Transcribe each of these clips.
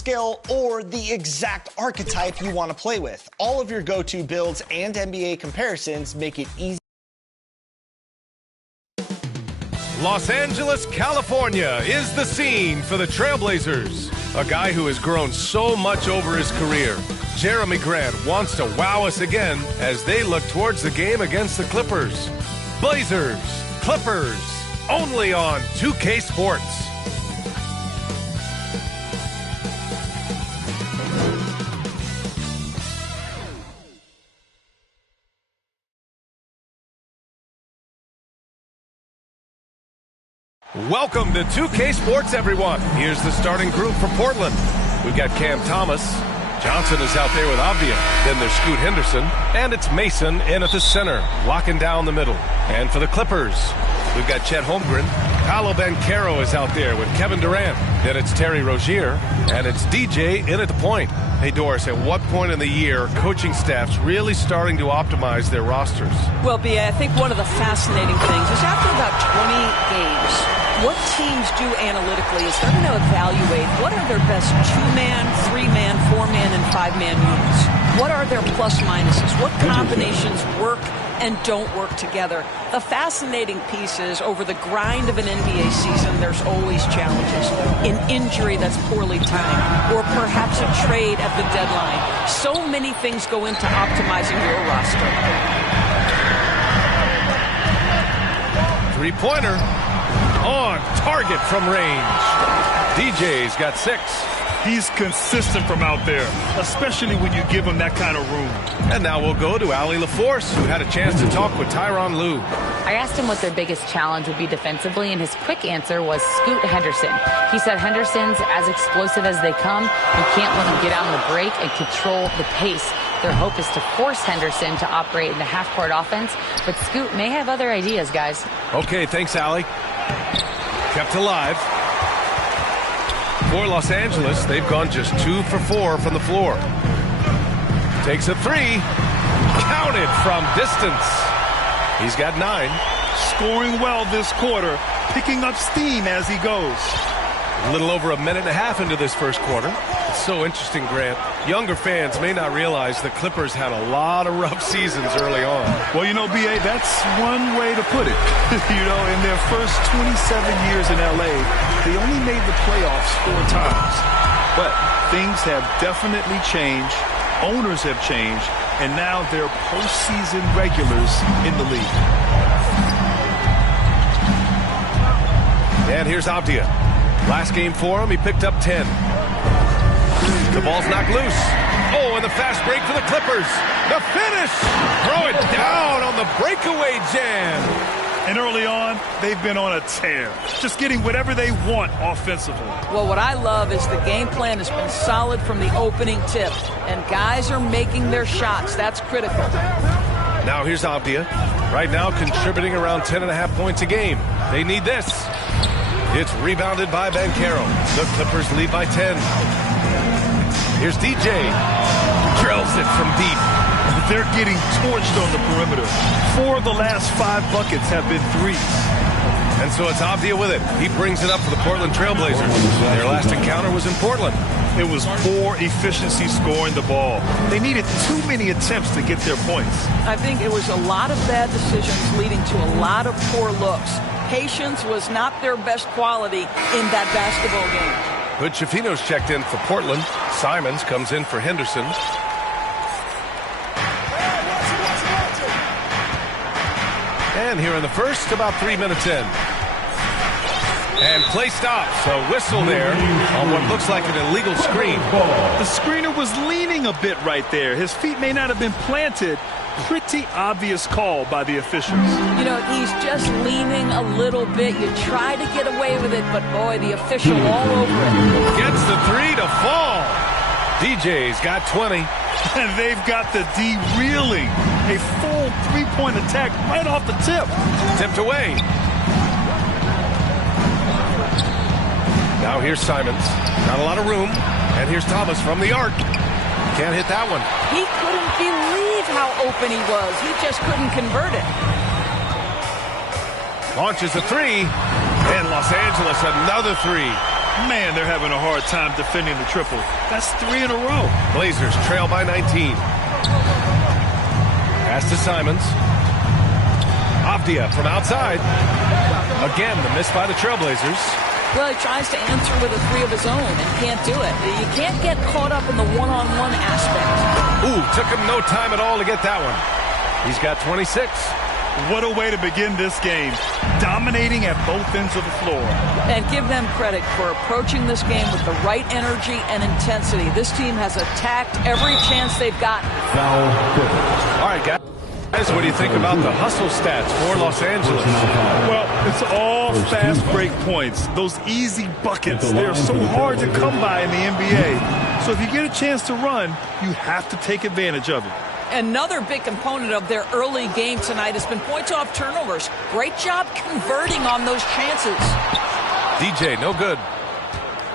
skill or the exact archetype you want to play with. All of your go-to builds and NBA comparisons make it easy. Los Angeles, California is the scene for the Trailblazers. A guy who has grown so much over his career. Jeremy Grant wants to wow us again as they look towards the game against the Clippers. Blazers, Clippers, only on 2K Sports. Welcome to 2K Sports, everyone. Here's the starting group for Portland. We've got Cam Thomas. Johnson is out there with Avdia. Then there's Scoot Henderson. And it's Mason in at the center, locking down the middle. And for the Clippers, we've got Chet Holmgren. Paolo Banchero is out there with Kevin Durant. Then it's Terry Rozier. And it's DJ in at the point. Hey, Doris, at what point in the year are coaching staffs really starting to optimize their rosters? Well, B.A., I think one of the fascinating things is after about 20 games, what teams do analytically is they're going to evaluate what are their best 2-man, 3-man, 4-man, and 5-man units. What are their plus minuses? What combinations work and don't work together? The fascinating piece is over the grind of an NBA season, there's always challenges. An injury that's poorly timed, or perhaps a trade at the deadline. So many things go into optimizing your roster. Three-pointer. On target from range. DJ's got 6. He's consistent from out there, especially when you give him that kind of room. And now we'll go to Allie LaForce, who had a chance to talk with Tyronn Lue. I asked him what their biggest challenge would be defensively, and his quick answer was Scoot Henderson. He said Henderson's as explosive as they come. You can't let him get out on the break and control the pace. Their hope is to force Henderson to operate in the half-court offense, but Scoot may have other ideas, guys. Okay, thanks, Allie. Kept alive. For Los Angeles, they've gone just 2 for 4 from the floor. Takes a 3. Counted from distance. He's got 9. Scoring well this quarter, picking up steam as he goes. A little over a minute and a half into this first quarter. It's so interesting, Grant. Younger fans may not realize the Clippers had a lot of rough seasons early on. Well, you know, B.A., that's one way to put it. You know, in their first 27 years in L.A., they only made the playoffs 4 times. But things have definitely changed. Owners have changed. And now they're postseason regulars in the league. And here's Avdia. Last game for him, he picked up 10. The ball's knocked loose. Oh, and the fast break for the Clippers. The finish! Throw it down on the breakaway jam. And early on, they've been on a tear. Just getting whatever they want offensively. Well, what I love is the game plan has been solid from the opening tip. And guys are making their shots. That's critical. Now here's Avdia. Right now contributing around 10.5 points a game. They need this. It's rebounded by Banchero. The Clippers lead by 10. Here's DJ. Drills it from deep. They're getting torched on the perimeter. 4 of the last 5 buckets have been threes. And so it's Avdia with it. He brings it up for the Portland Trailblazers. Their last encounter was in Portland. It was poor efficiency scoring the ball. They needed too many attempts to get their points. I think it was a lot of bad decisions leading to a lot of poor looks. Patience was not their best quality in that basketball game. Hood Schifino's checked in for Portland. Simons comes in for Henderson. And here in the first, about 3 minutes in. And play stops. A whistle there on what looks like an illegal screen. The screener was leaning a bit right there. His feet may not have been planted. Pretty obvious call by the officials. You know, he's just leaning a little bit. You try to get away with it, but boy, the official all over it. Gets the 3 to fall. DJ's got 20. And they've got the D reeling. A full 3-point attack right off the tip. Tipped away. Now here's Simons. Not a lot of room. And here's Thomas from the arc. Can't hit that one. He couldn't believe how open he was. He just couldn't convert it. Launches a 3. And Los Angeles another 3. Man, they're having a hard time defending the triple. That's 3 in a row. Blazers trail by 19. Pass to Simons. Avdia from outside. Again, the miss by the Trailblazers. Well, he tries to answer with a 3 of his own and can't do it. You can't get caught up in the one-on-one aspect. Ooh, took him no time at all to get that one. He's got 26. What a way to begin this game. Dominating at both ends of the floor. And give them credit for approaching this game with the right energy and intensity. This team has attacked every chance they've gotten. All right, guys. What do you think about the hustle stats for Los Angeles? Well, it's all fast break points. Those easy buckets, they're so hard to come by in the NBA. So if you get a chance to run, you have to take advantage of it. Another big component of their early game tonight has been points off turnovers. Great job converting on those chances. DJ, no good.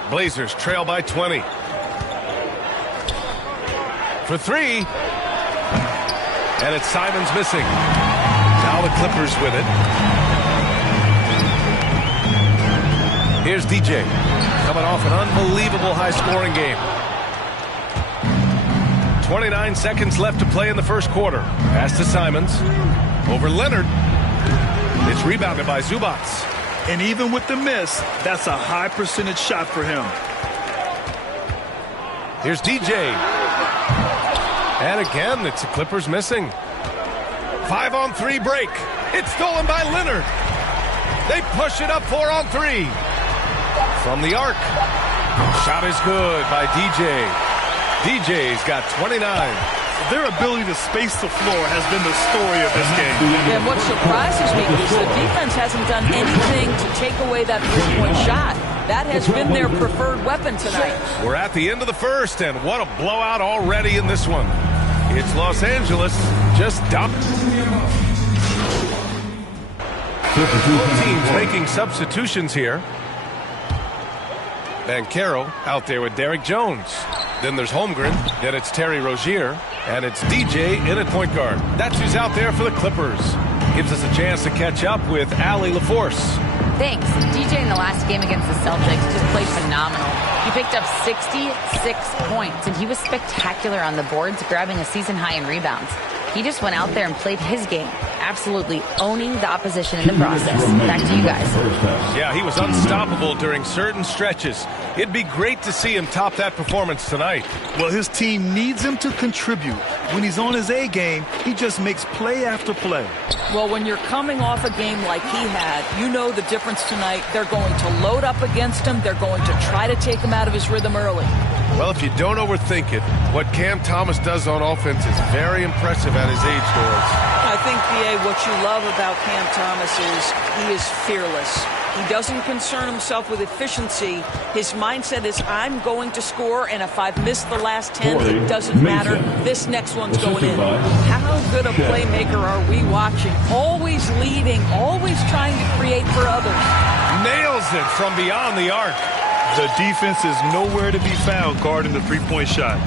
Blazers trail by 20. For 3. And it's Simons missing. Now the Clippers with it. Here's DJ. Coming off an unbelievable high-scoring game. 29 seconds left to play in the first quarter. Pass to Simons. Over Leonard. It's rebounded by Zubac. And even with the miss, that's a high percentage shot for him. Here's DJ. And again, it's the Clippers missing. 5-on-3 break. It's stolen by Leonard. They push it up 4-on-3. From the arc. Shot is good by DJ. DJ's got 29. Their ability to space the floor has been the story of this game. And what surprises me is the defense hasn't done anything to take away that three-point shot. That has been their preferred weapon tonight. We're at the end of the first, and what a blowout already in this one. It's Los Angeles just dominating. Both teams making substitutions here. Banchero out there with Derek Jones. Then there's Holmgren. Then it's Terry Rozier. And it's DJ in at point guard. That's who's out there for the Clippers. Gives us a chance to catch up with Allie LaForce. Thanks. DJ in the last game against the Celtics just played phenomenal. He picked up 66 points, and he was spectacular on the boards, grabbing a season high in rebounds. He just went out there and played his game, absolutely owning the opposition in the process. Back to you guys. Yeah, he was unstoppable during certain stretches. It'd be great to see him top that performance tonight. Well, his team needs him to contribute. When he's on his A game, he just makes play after play. Well, when you're coming off a game like he had, you know the difference tonight. They're going to load up against him. They're going to try to take him out of his rhythm early. Well, if you don't overthink it, what Cam Thomas does on offense is very impressive at his age, Doris. I think, B.A., what you love about Cam Thomas is he is fearless. He doesn't concern himself with efficiency. His mindset is, I'm going to score, and if I've missed the last 10, it doesn't matter. This next one's going in. How good a playmaker are we watching? Always leading, always trying to create for others. Nails it from beyond the arc. The defense is nowhere to be found guarding the three-point shot.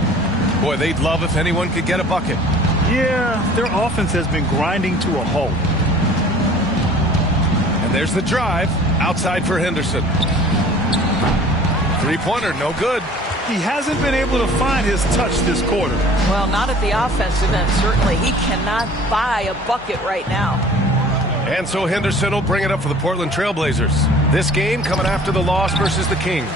Boy, they'd love if anyone could get a bucket. Yeah, their offense has been grinding to a halt. And there's the drive outside for Henderson. Three-pointer, no good. He hasn't been able to find his touch this quarter. Well, not at the offensive end, certainly. He cannot buy a bucket right now. And so Henderson will bring it up for the Portland Trailblazers. This game coming after the loss versus the Kings.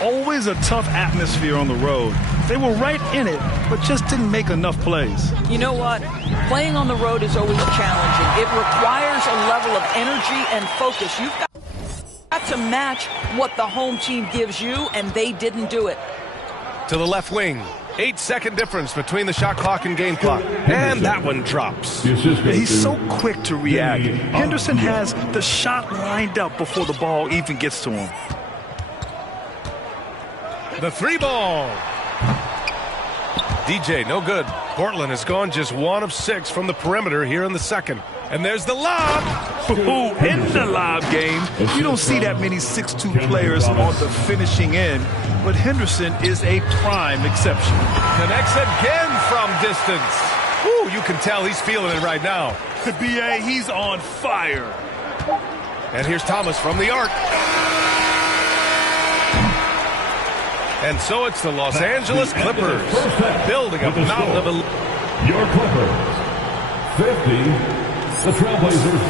Always a tough atmosphere on the road. They were right in it, but just didn't make enough plays. You know what? Playing on the road is always challenging. It requires a level of energy and focus. You've got to match what the home team gives you, and they didn't do it. To the left wing. 8-second difference between the shot clock and game clock. And that one drops. He's so quick to react. Henderson has the shot lined up before the ball even gets to him. The three ball. DJ, no good. Portland has gone just 1 of 6 from the perimeter here in the second. And there's the lob. In the lob game, you don't see that many 6'2 players on the finishing end, but Henderson is a prime exception. Connects again from distance. Ooh, you can tell he's feeling it right now. B.A., he's on fire. And here's Thomas from the arc. And so it's the Los Angeles Clippers building a mountain of... Your Clippers, 50. The Trailblazers,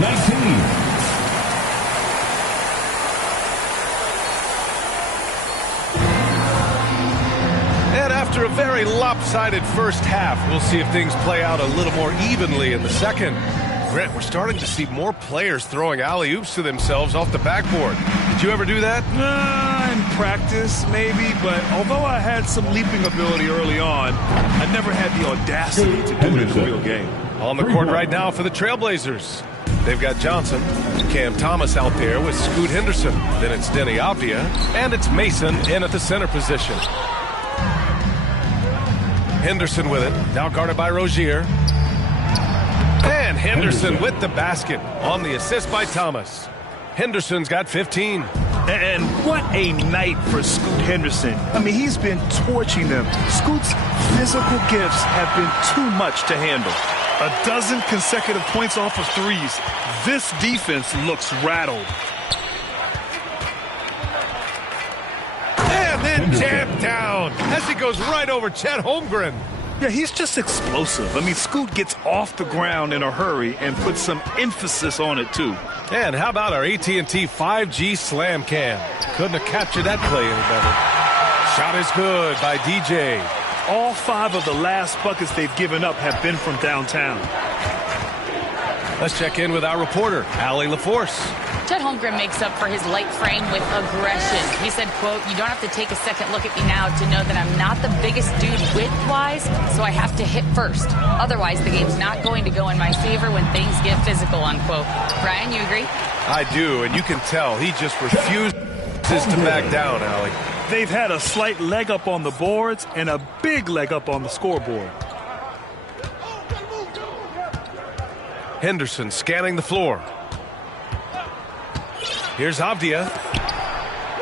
19. And after a very lopsided first half, we'll see if things play out a little more evenly in the second. Grant, we're starting to see more players throwing alley-oops to themselves off the backboard. Did you ever do that? In practice, maybe, but although I had some leaping ability early on, I never had the audacity to do it in the real game. On the court right now for the Trailblazers. They've got Johnson, Cam Thomas out there with Scoot Henderson. Then it's Deni Avdija, and it's Mason in at the center position. Henderson with it, now guarded by Rozier. And Henderson with the basket on the assist by Thomas. Henderson's got 15. And what a night for Scoot Henderson. I mean, he's been torching them. Scoot's physical gifts have been too much to handle. 12 consecutive points off of threes. This defense looks rattled. And then jammed down as he goes right over Chet Holmgren. Yeah, he's just explosive. I mean, Scoot gets off the ground in a hurry and puts some emphasis on it, too. And how about our AT&T 5G Slam Cam? Couldn't have captured that play any better. Shot is good by DJ. All 5 of the last buckets they've given up have been from downtown. Let's check in with our reporter, Allie LaForce. Chet Holmgren makes up for his light frame with aggression. He said, quote, "You don't have to take a second look at me now to know that I'm not the biggest dude width-wise, so I have to hit first. Otherwise, the game's not going to go in my favor when things get physical," unquote. Ryan, you agree? I do, and you can tell he just refuses to back down, Allie. They've had a slight leg up on the boards and a big leg up on the scoreboard. Henderson scanning the floor. Here's Avdija.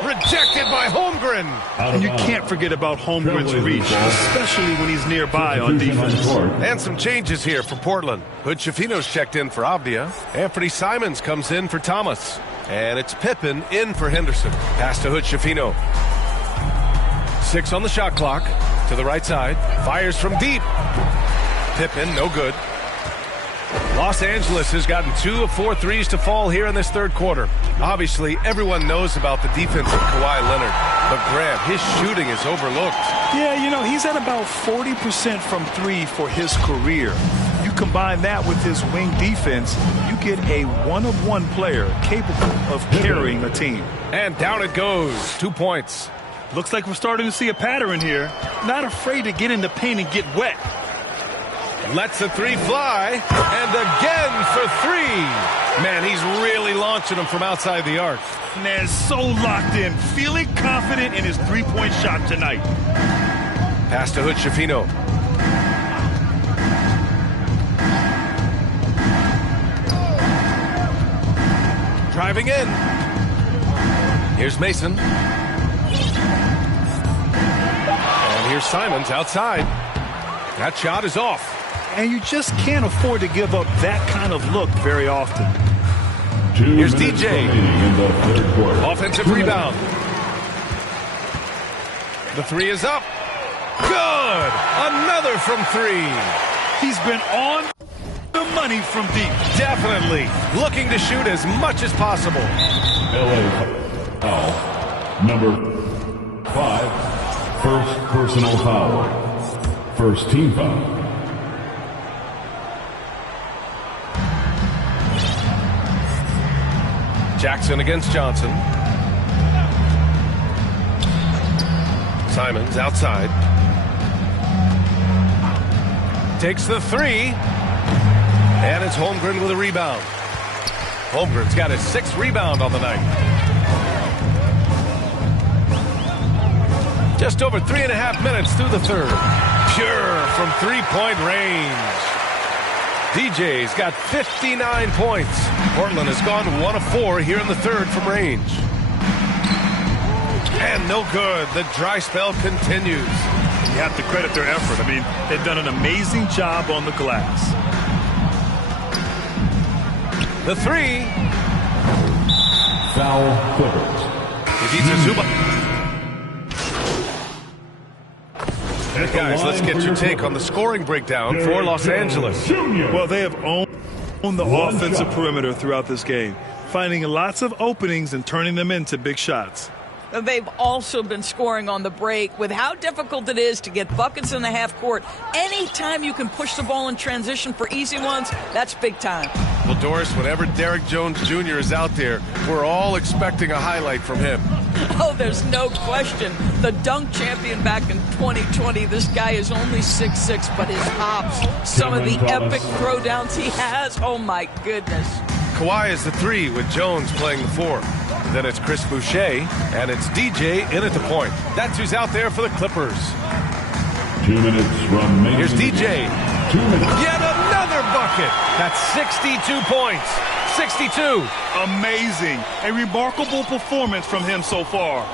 Rejected by Holmgren. And you can't forget about Holmgren's reach, especially when he's nearby on defense. And some changes here for Portland. Hood-Schifino's checked in for Avdija. Anthony Simons comes in for Thomas. And it's Pippen in for Henderson. Pass to Hood-Schifino. 6 on the shot clock. To the right side. Fires from deep. Pippen, no good. Los Angeles has gotten 2 of 4 threes to fall here in this third quarter. Obviously, everyone knows about the defense of Kawhi Leonard, but Grant, his shooting is overlooked. Yeah, you know, he's at about 40% from 3 for his career. You combine that with his wing defense, you get a one-of-one player capable of carrying a team. And down it goes. 2 points. Looks like we're starting to see a pattern here. Not afraid to get in the paint and get wet. Lets a 3 fly, and again for 3. Man, he's really launching them from outside the arc. Man, so locked in, feeling confident in his three-point shot tonight. Pass to Hood-Schifino. Driving in. Here's Mason. And here's Simons outside. That shot is off. And you just can't afford to give up that kind of look very often. Here's DJ. Offensive rebound. The 3 is up. Good. Another from 3. He's been on the money from deep. Definitely. Looking to shoot as much as possible. LA foul. Number 5. First personal foul. First team foul. Jackson against Johnson. Simons outside. Takes the 3. And it's Holmgren with a rebound. Holmgren's got his 6th rebound on the night. Just over 3.5 minutes through the third. Pure from 3-point range. DJ's got 59 points. Portland has gone 1 of 4 here in the third from range. And no good. The dry spell continues. You have to credit their effort. I mean, they've done an amazing job on the glass. The 3. Foul Clippers. Ivica Zubac. Guys, let's get your take on the scoring breakdown for Los Angeles. Well, they have owned the offensive perimeter throughout this game, finding lots of openings and turning them into big shots. They've also been scoring on the break. With how difficult it is to get buckets in the half court, anytime you can push the ball in transition for easy ones, that's big time. Well, Doris, whenever Derek Jones Jr. is out there, we're all expecting a highlight from him. Oh, there's no question. The dunk champion back in 2020, this guy is only 6'6", but his hops, some of the epic throwdowns he has, oh my goodness. Kawhi is the 3 with Jones playing the 4. Then it's Chris Boucher, and it's DJ in at the point. That's who's out there for the Clippers. 2 minutes from Mason. Here's DJ. 2 minutes. Yet another bucket. That's 62 points. 62. Amazing. A remarkable performance from him so far.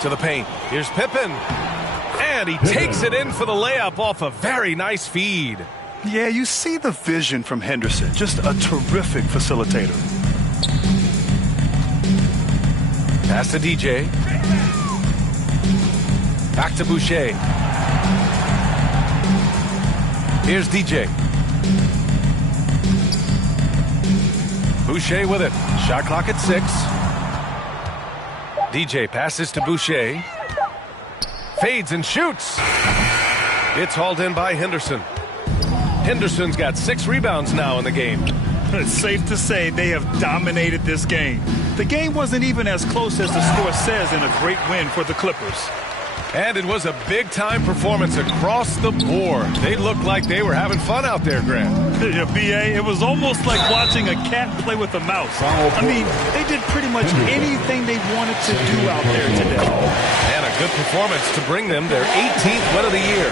To the paint. Here's Pippen. And he takes it in for the layup off a very nice feed. Yeah, you see the vision from Henderson. Just a terrific facilitator. Pass to DJ. Back to Boucher. Here's DJ. Boucher with it. Shot clock at 6. DJ passes to Boucher. Fades and shoots. It's hauled in by Henderson. Henderson's got 6 rebounds now in the game. It's safe to say they have dominated this game. The game wasn't even as close as the score says in a great win for the Clippers. And it was a big-time performance across the board. They looked like they were having fun out there, Grant. Yeah, B.A., it was almost like watching a cat play with a mouse. I mean, they did pretty much anything they wanted to do out there today. And a good performance to bring them their 18th win of the year.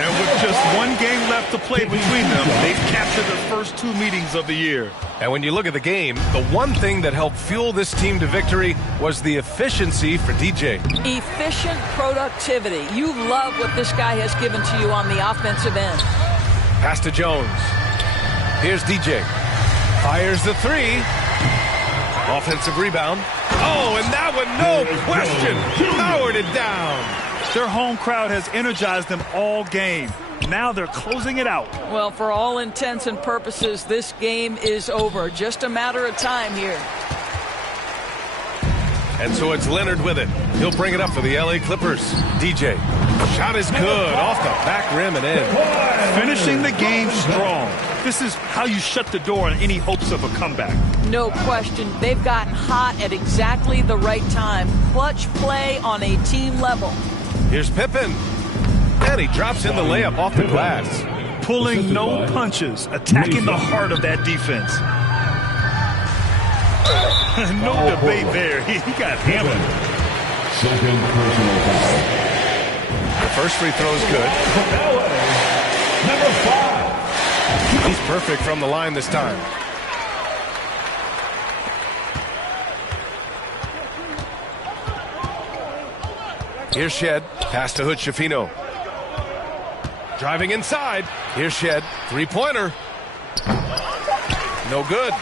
And with just one game left to play between them, they've captured the first 2 meetings of the year. And when you look at the game, the one thing that helped fuel this team to victory was the efficiency for DJ. Efficient productivity. You love what this guy has given to you on the offensive end. Pass to Jones. Here's DJ. Fires the 3. Offensive rebound. Oh, and that one, no question, powered it down. Their home crowd has energized them all game. Now they're closing it out. Well, for all intents and purposes, this game is over. Just a matter of time here. And so it's Leonard with it. He'll bring it up for the LA Clippers. DJ. Shot is good. Off the back rim and in. Finishing the game strong. This is how you shut the door on any hopes of a comeback. No question. They've gotten hot at exactly the right time. Clutch play on a team level. Here's Pippen. And he drops in the layup off the glass. Pulling no punches, attacking the heart of that defense. No debate there. He got hammered. Second personal foul. The first free throw is good. Number 5. He's perfect from the line this time. Here's Shed. Pass to Hood Schifino. Driving inside. Here's Shed. 3-pointer. No good.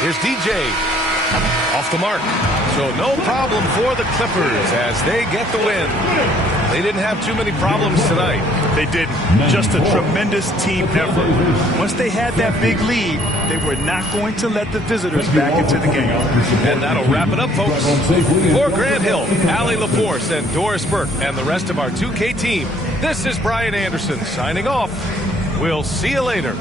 Here's DJ. Off the mark. So no problem for the Clippers as they get the win. They didn't have too many problems tonight. They didn't. Just a tremendous team effort. Once they had that big lead, they were not going to let the visitors back into the game. And that'll wrap it up, folks. For Grant Hill, Allie LaForce, and Doris Burke, and the rest of our 2K team, this is Brian Anderson signing off. We'll see you later.